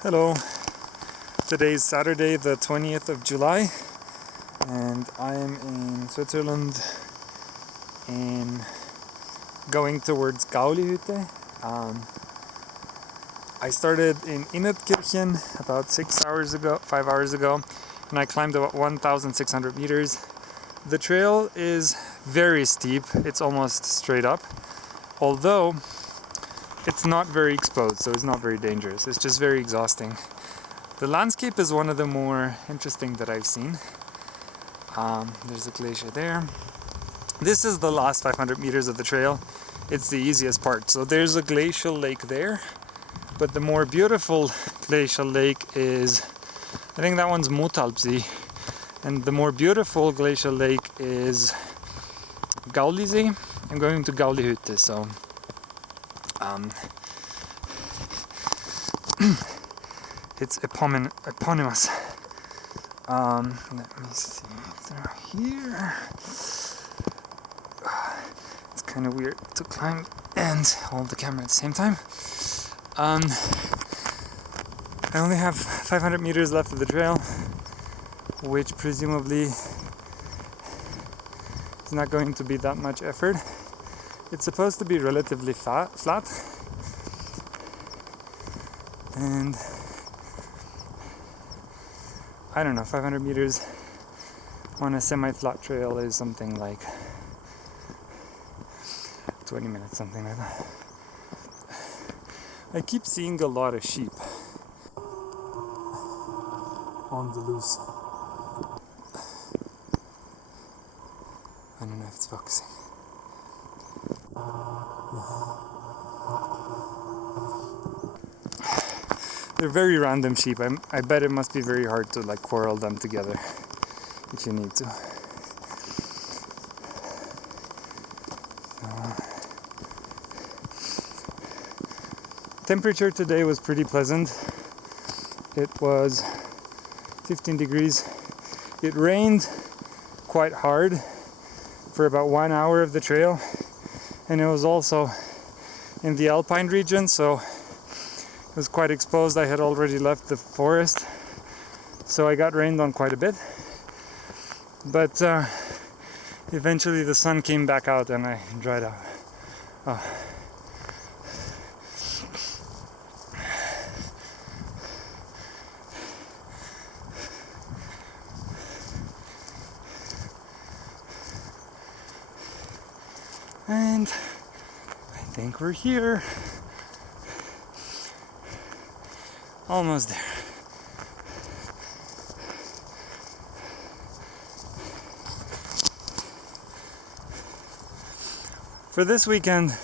Hello, today is Saturday the 20th of July and I am in Switzerland and going towards Gaulihütte. I started in Innertkirchen about 5 hours ago, and I climbed about 1,600 meters. The trail is very steep, it's almost straight up, although it's not very exposed, so it's not very dangerous. It's just very exhausting. The landscape is one of the more interesting that I've seen. There's a glacier there. This is the last 500 meters of the trail. It's the easiest part. So there's a glacial lake there, but the more beautiful glacial lake is, I think that one's Mattenalpsee, and the more beautiful glacial lake is Gaulisee. I'm going to Gaulihütte, so it's eponymous. Let me see through here. It's kind of weird to climb and hold the camera at the same time. I only have 500 meters left of the trail, which presumably is not going to be that much effort. It's supposed to be relatively flat, and I don't know, 500 meters on a semi-flat trail is something like 20 minutes, something like that. I keep seeing a lot of sheep on the loose. I don't know if it's focusing. They're very random sheep. I bet it must be very hard to like quarrel them together if you need to. Temperature today was pretty pleasant. It was 15 degrees. It rained quite hard for about 1 hour of the trail, and it was also in the alpine region, so it was quite exposed. I had already left the forest, so I got rained on quite a bit, but eventually the sun came back out and I dried out. And I think we're here. Almost there. For this weekend,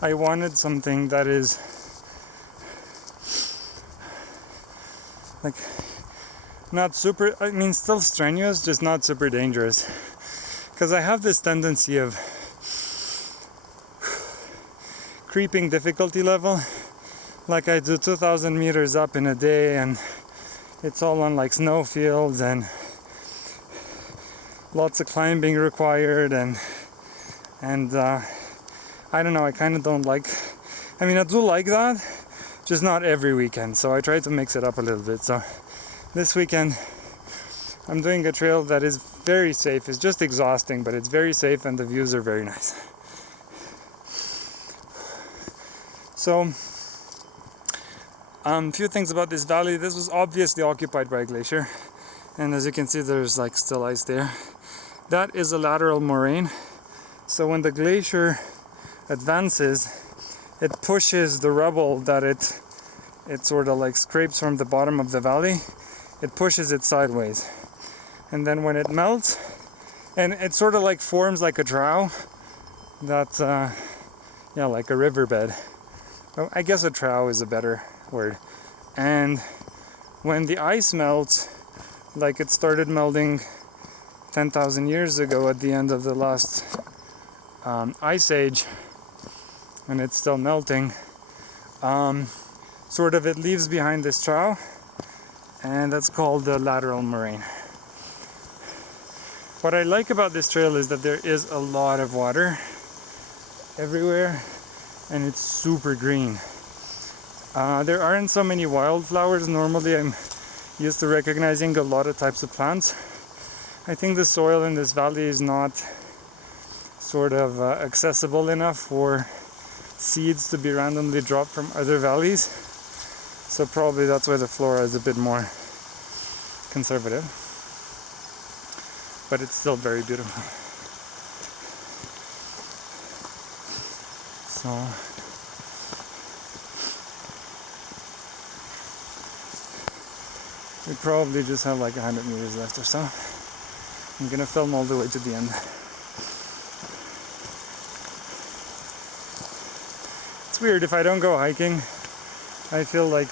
I wanted something that is like not super, I mean still strenuous, just not super dangerous. Because I have this tendency of creeping difficulty level. Like I do 2,000 meters up in a day, and it's all on like snow fields and lots of climbing required, and I don't know, I kind of don't like, I mean I do like that, just not every weekend, so I try to mix it up a little bit. So this weekend I'm doing a trail that is very safe. It's just exhausting, but it's very safe and the views are very nice. So few things about this valley. This was obviously occupied by a glacier, and as you can see there's like still ice there. That is a lateral moraine, so when the glacier advances it pushes the rubble that it sort of like scrapes from the bottom of the valley, it pushes it sideways, and then when it melts, and it sort of like forms like a trough that yeah, like a riverbed. Well, I guess a trough is a better word. And when the ice melts, like it started melting 10,000 years ago at the end of the last ice age, and it's still melting, sort of it leaves behind this trough, and that's called the lateral moraine. What I like about this trail is that there is a lot of water everywhere, and it's super green. There aren't so many wildflowers. Normally I'm used to recognizing a lot of types of plants. I think the soil in this valley is not sort of accessible enough for seeds to be randomly dropped from other valleys. So probably that's why the flora is a bit more conservative. But it's still very beautiful. So we probably just have like 100 meters left or so. I'm gonna film all the way to the end. It's weird, if I don't go hiking, I feel like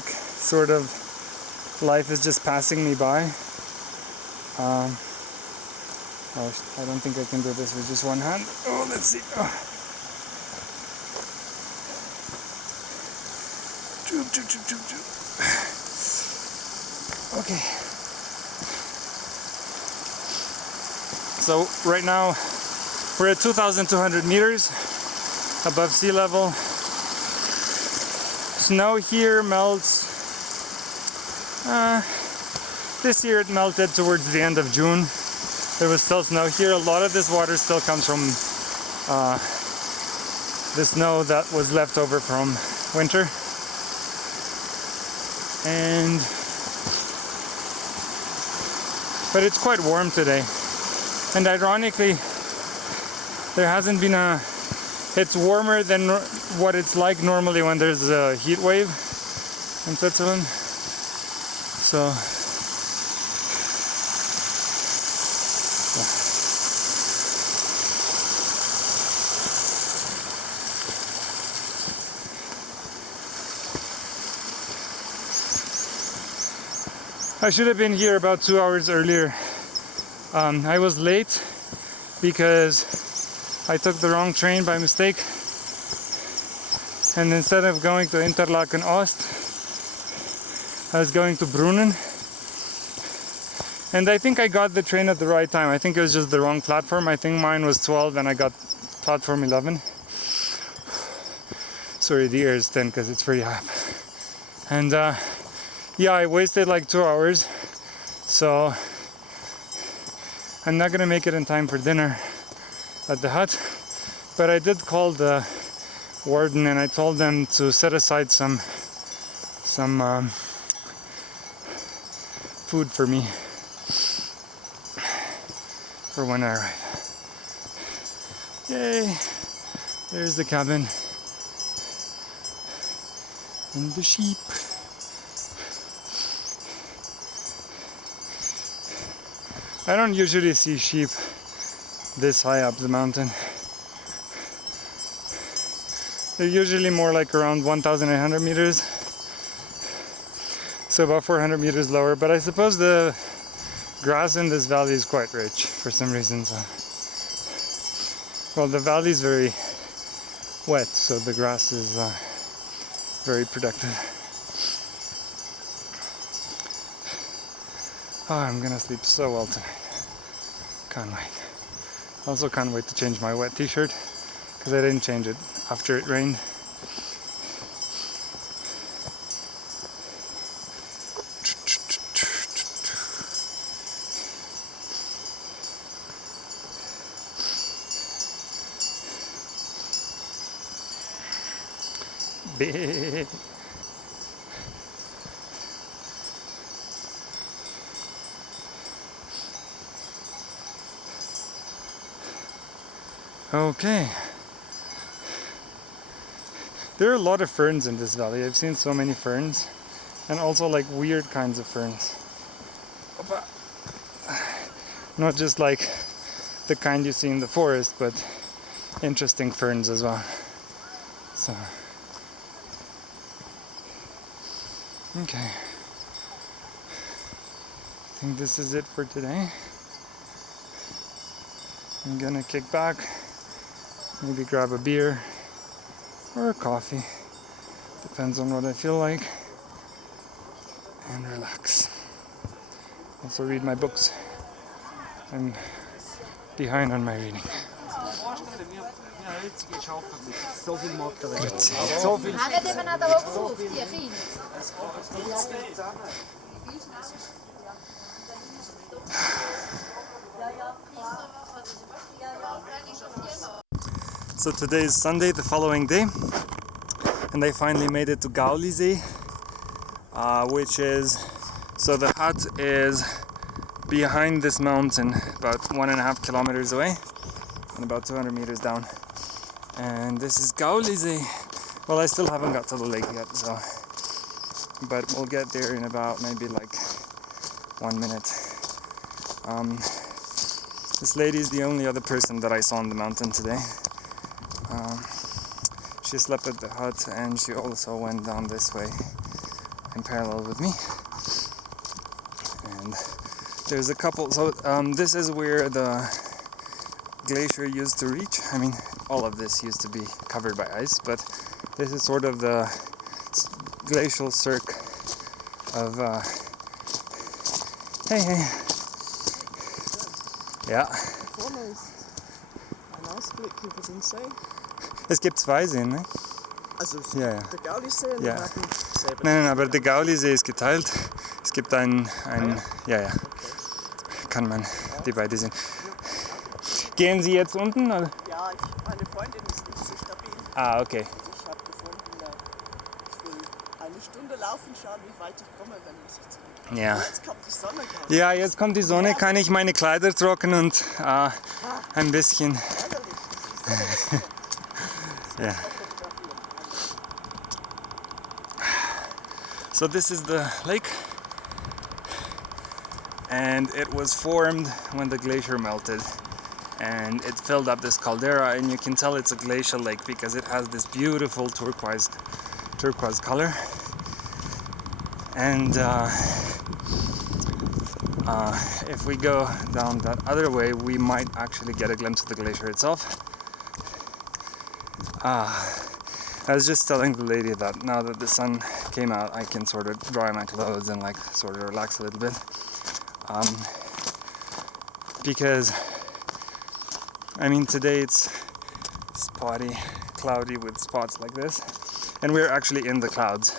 sort of life is just passing me by. Oh, I don't think I can do this with just one hand. Oh, let's see. Oh. Okay. So right now we're at 2,200 meters above sea level. Snow here melts. This year it melted towards the end of June. There was still snow here. A lot of this water still comes from the snow that was left over from winter. But it's quite warm today. And ironically, there hasn't been it's warmer than what it's like normally when there's a heat wave in Switzerland. So I should have been here about 2 hours earlier. I was late because I took the wrong train by mistake, and instead of going to Interlaken Ost, I was going to Brunnen. And I think I got the train at the right time. I think it was just the wrong platform. I think mine was 12 and I got platform 11. Sorry, the air is thin because it's pretty hot. And yeah, I wasted like 2 hours, so I'm not gonna make it in time for dinner at the hut. But I did call the warden and I told them to set aside some food for me for when I arrive. Yay! There's the cabin and the sheep. I don't usually see sheep this high up the mountain. They're usually more like around 1,800 meters, so about 400 meters lower. But I suppose the grass in this valley is quite rich for some reason. So, well, the valley is very wet, so the grass is very productive. Oh, I'm gonna sleep so well tonight. Can't wait. Also can't wait to change my wet t-shirt, because I didn't change it after it rained. Okay. There are a lot of ferns in this valley. I've seen so many ferns, and also like weird kinds of ferns. Not just like the kind you see in the forest, but interesting ferns as well. So, okay. I think this is it for today. I'm gonna kick back, maybe grab a beer or a coffee, depends on what I feel like, and relax. Also read my books. I'm behind on my reading. So today is Sunday, the following day, and I finally made it to Gaulisee, which is, so the hut is behind this mountain, about 1.5 kilometers away, and about 200 meters down. And this is Gaulisee. Well, I still haven't got to the lake yet, so, but we'll get there in about maybe like 1 minute. This lady is the only other person that I saw on the mountain today. She slept at the hut, and she also went down this way in parallel with me. And there's a couple, so this is where the glacier used to reach. I mean, all of this used to be covered by ice, but this is sort of the glacial cirque of hey. Ja. Vorne ist ein Ausblick über den See. Es gibt zwei Seen, ne? Also Ja. der Gaulisee und Ja. der Mattensee. Nein, aber der Gaulisee ist geteilt. Es gibt ein ja. Okay. Kann man die beiden sehen. Gehen Sie jetzt unten? Oder? Ja, meine Freundin ist nicht so stabil. Ah, okay. Und ich habe gefunden, ich will eine Stunde laufen, schauen, wie weit ich komme, wenn ich zurück. Ja. Jetzt kommt die Sonne gerade. Ja, jetzt kommt die Sonne, kann ich meine Kleider trocknen und ein bisschen. Yeah. So this is the lake, and it was formed when the glacier melted, and it filled up this caldera, and you can tell it's a glacial lake because it has this beautiful turquoise color. And if we go down that other way, we might actually get a glimpse of the glacier itself. I was just telling the lady that now that the sun came out, I can sort of dry my clothes and like sort of relax a little bit. Because, I mean, today it's spotty, cloudy with spots like this, and we're actually in the clouds.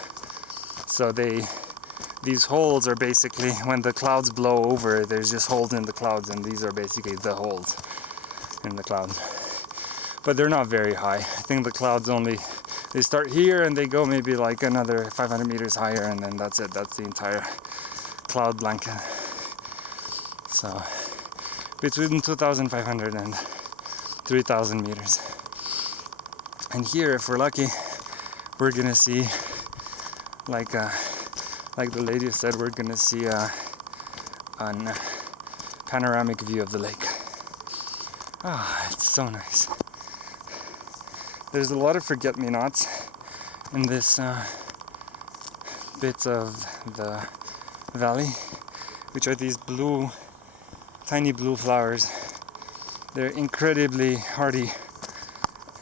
So these holes are basically, when the clouds blow over, there's just holes in the clouds, and these are basically the holes in the cloud. But they're not very high. I think the clouds they start here and they go maybe like another 500 meters higher, and then that's it. That's the entire cloud blanket. So between 2,500 and 3,000 meters. And here, if we're lucky, we're gonna see, like the lady said, we're gonna see a panoramic view of the lake. It's so nice. There's a lot of forget-me-nots in this bit of the valley, which are these tiny blue flowers. They're incredibly hardy,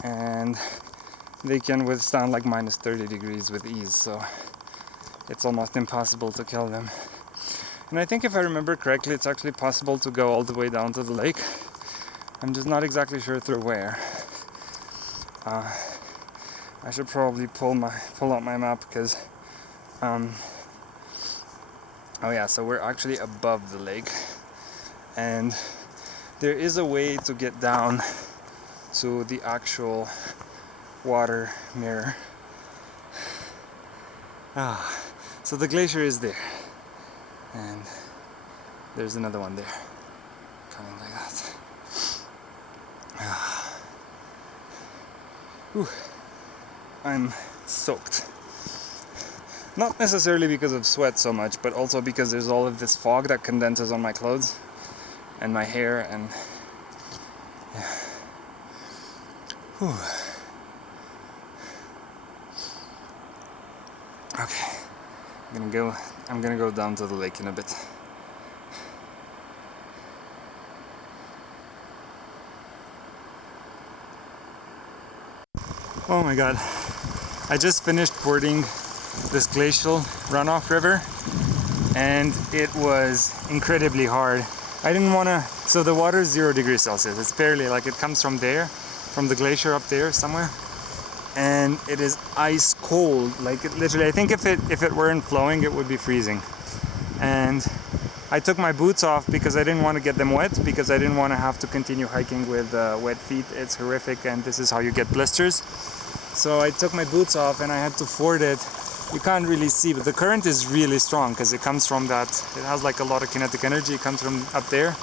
and they can withstand like minus 30 degrees with ease, so it's almost impossible to kill them. And I think if I remember correctly, it's actually possible to go all the way down to the lake. I'm just not exactly sure through where. I should probably pull out my map, because oh yeah, so we're actually above the lake, and there is a way to get down to the actual water mirror. So the glacier is there, and there's another one there coming like that. Whew. I'm soaked. Not necessarily because of sweat so much, but also because there's all of this fog that condenses on my clothes and my hair, and yeah. Whew. Okay, I'm gonna go down to the lake in a bit. Oh my god, I just finished fording this glacial runoff river, and it was incredibly hard. I didn't want to, so the water is 0 degrees Celsius. It's barely, like, it comes from from the glacier up there somewhere, and it is ice cold. Like literally, I think if it weren't flowing, it would be freezing. And I took my boots off because I didn't want to get them wet, because I didn't want to have to continue hiking with wet feet. It's horrific, and this is how you get blisters. So I took my boots off and I had to ford it. You can't really see, but the current is really strong because it comes from that, it has like a lot of kinetic energy. It comes from up there.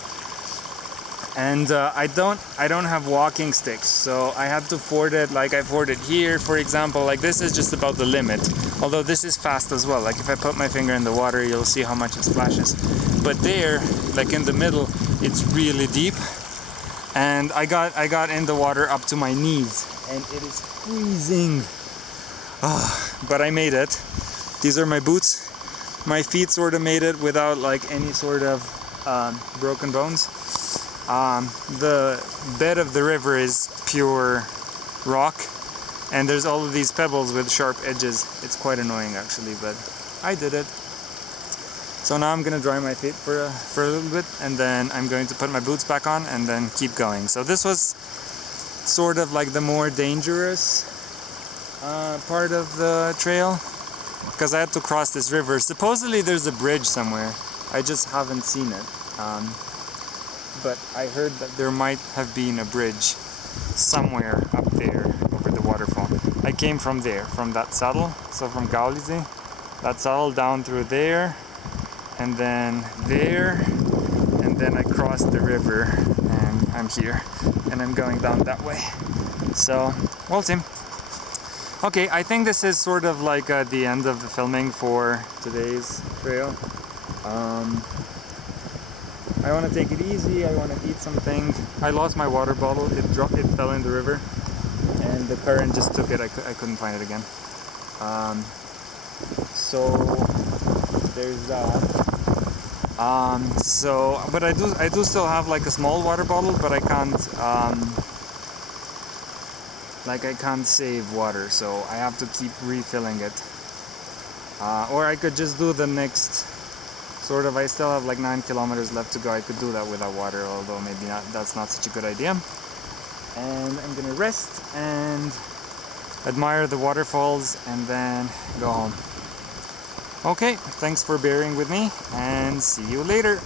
And I don't have walking sticks, so I had to ford it. Like I forded here, for example. Like this is just about the limit, although this is fast as well. Like if I put my finger in the water, you'll see how much it splashes. But there, like in the middle, it's really deep, and I got in the water up to my knees, and it is freezing. But I made it. These are my boots. My feet sort of made it without like any sort of broken bones. The bed of the river is pure rock, and there's all of these pebbles with sharp edges. It's quite annoying actually, but I did it. So now I'm gonna dry my feet for a little bit, and then I'm going to put my boots back on and then keep going. So this was sort of like the more dangerous part of the trail, because I had to cross this river. Supposedly there's a bridge somewhere. I just haven't seen it. But I heard that there might have been a bridge somewhere up there over the waterfall. I came from there, from that saddle, so from Gaulisee, that saddle down through there, and then there, and then I crossed the river, and I'm here, and I'm going down that way. So, well, Tim. Okay, I think this is sort of like the end of the filming for today's trail. I want to take it easy, I want to eat something. I lost my water bottle, it fell in the river, and the current just took it. I couldn't find it again. So there's that. But I do still have like a small water bottle, but I can't save water, so I have to keep refilling it. Or I could just do the next sort of, I still have like 9 kilometers left to go. I could do that without water, although maybe not, that's not such a good idea. And I'm gonna rest and admire the waterfalls and then go home. Okay, thanks for bearing with me, and see you later.